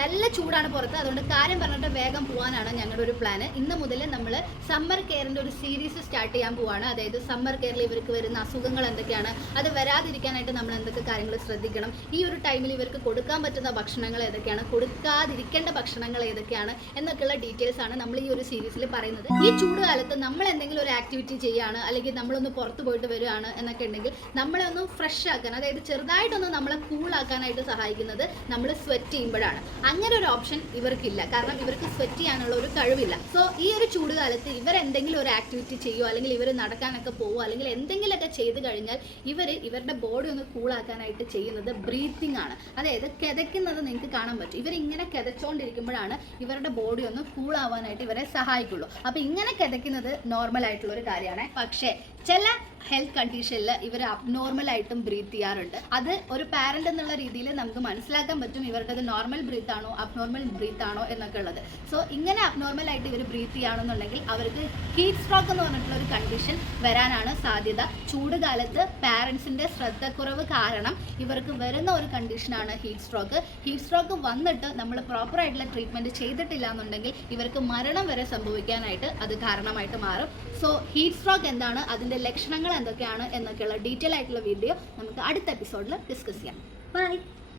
നല്ല ചൂടാണ് പുറത്ത്, അതുകൊണ്ട് കാര്യം പറഞ്ഞിട്ട് വേഗം പോകാനാണ് ഞങ്ങളുടെ ഒരു പ്ലാൻ. ഇന്ന് മുതൽ നമ്മൾ സമ്മർ കെയറിൻ്റെ ഒരു സീരീസ് സ്റ്റാർട്ട് ചെയ്യാൻ പോവാണ്. അതായത് സമ്മർ കെയറിൽ ഇവർക്ക് വരുന്ന അസുഖങ്ങൾ എന്തൊക്കെയാണ്, അത് വരാതിരിക്കാനായിട്ട് നമ്മൾ എന്തൊക്കെ കാര്യങ്ങൾ ശ്രദ്ധിക്കണം, ഈ ഒരു ടൈമിൽ ഇവർക്ക് കൊടുക്കാൻ പറ്റുന്ന ഭക്ഷണങ്ങൾ ഏതൊക്കെയാണ്, കൊടുക്കാതിരിക്കേണ്ട ഭക്ഷണങ്ങൾ ഏതൊക്കെയാണ് എന്നൊക്കെയുള്ള ഡീറ്റെയിൽസ് ആണ് നമ്മൾ ഈ ഒരു സീരീസിൽ പറയുന്നത്. ഈ ചൂട് കാലത്ത് നമ്മൾ എന്തെങ്കിലും ഒരു ആക്ടിവിറ്റി ചെയ്യുകയാണ്, അല്ലെങ്കിൽ നമ്മളൊന്ന് പുറത്ത് പോയിട്ട് വരികയാണ് എന്നൊക്കെ ഉണ്ടെങ്കിൽ നമ്മളെ ഒന്ന് ഫ്രഷ് ആക്കാൻ, അതായത് ചെറുതായിട്ടൊന്ന് നമ്മളെ കൂളാക്കാനായിട്ട് സഹായിക്കുന്നത് നമ്മൾ സ്വെറ്റ് ചെയ്യുമ്പോഴാണ്. അങ്ങനെ ഒരു ഓപ്ഷൻ ഇവർക്കില്ല, കാരണം ഇവർക്ക് സ്വെറ്റ് ചെയ്യാനുള്ള ഒരു കഴിവില്ല. സോ ഈ ഒരു ചൂട് കാലത്ത് ഇവരെന്തെങ്കിലും ഒരു ആക്ടിവിറ്റി ചെയ്യുമോ, അല്ലെങ്കിൽ ഇവർ നടക്കാനൊക്കെ പോവുമോ, അല്ലെങ്കിൽ എന്തെങ്കിലുമൊക്കെ ചെയ്ത് കഴിഞ്ഞാൽ ഇവരുടെ ബോഡി ഒന്ന് കൂളാക്കാനായിട്ട് ചെയ്യുന്നത് ബ്രീത്തിങ് ആണ്. അതായത് കിതയ്ക്കുന്നത് നിങ്ങൾക്ക് കാണാൻ പറ്റും. ഇവരിങ്ങനെ കിതച്ചുകൊണ്ടിരിക്കുമ്പോഴാണ് ഇവരുടെ ബോഡി ഒന്ന് കൂളാവാനായിട്ട് ഇവരെ സഹായിക്കുള്ളൂ. അപ്പോൾ ഇങ്ങനെ കിതയ്ക്കുന്നത് നോർമൽ ആയിട്ടുള്ള ഒരു കാര്യമാണ്. പക്ഷേ ചില ഹെൽത്ത് കണ്ടീഷനിൽ ഇവർ അബ്നോർമലായിട്ടും ബ്രീത്ത് ചെയ്യാറുണ്ട്. അത് ഒരു പാരന്റ് എന്നുള്ള രീതിയിൽ നമുക്ക് മനസ്സിലാക്കാൻ പറ്റും ഇവരുടേത് നോർമൽ ബ്രീത്ത് ആണോ അബ്നോർമൽ ബ്രീത്ത് ആണോ എന്നൊക്കെ ഉള്ളത്. സോ ഇങ്ങനെ അബ്നോർമലായിട്ട് ഇവർ ബ്രീത്ത് ചെയ്യുകയാണെന്നുണ്ടെങ്കിൽ അവർക്ക് ഹീറ്റ് സ്ട്രോക്ക് എന്ന് പറഞ്ഞിട്ടുള്ള ഒരു കണ്ടീഷൻ വരാനാണ് സാധ്യത. ചൂട് കാലത്ത് പാരൻസിൻ്റെ ശ്രദ്ധക്കുറവ് കാരണം ഇവർക്ക് വരുന്ന ഒരു കണ്ടീഷനാണ് ഹീറ്റ് സ്ട്രോക്ക്. ഹീറ്റ് സ്ട്രോക്ക് വന്നിട്ട് നമ്മൾ പ്രോപ്പറായിട്ടുള്ള ട്രീറ്റ്മെൻറ്റ് ചെയ്തിട്ടില്ല എന്നുണ്ടെങ്കിൽ ഇവർക്ക് മരണം വരെ സംഭവിക്കാനായിട്ട് അത് കാരണമായിട്ട് മാറും. സോ ഹീറ്റ് സ്ട്രോക്ക് എന്താണ്, അതിൻ്റെ ലക്ഷണങ്ങൾ എന്തൊക്കെയാണ് എന്നൊക്കെയുള്ള ഡീറ്റെയിൽ ആയിട്ടുള്ള വീഡിയോ നമുക്ക് അടുത്ത എപ്പിസോഡിൽ ഡിസ്കസ് ചെയ്യാം. ബൈ.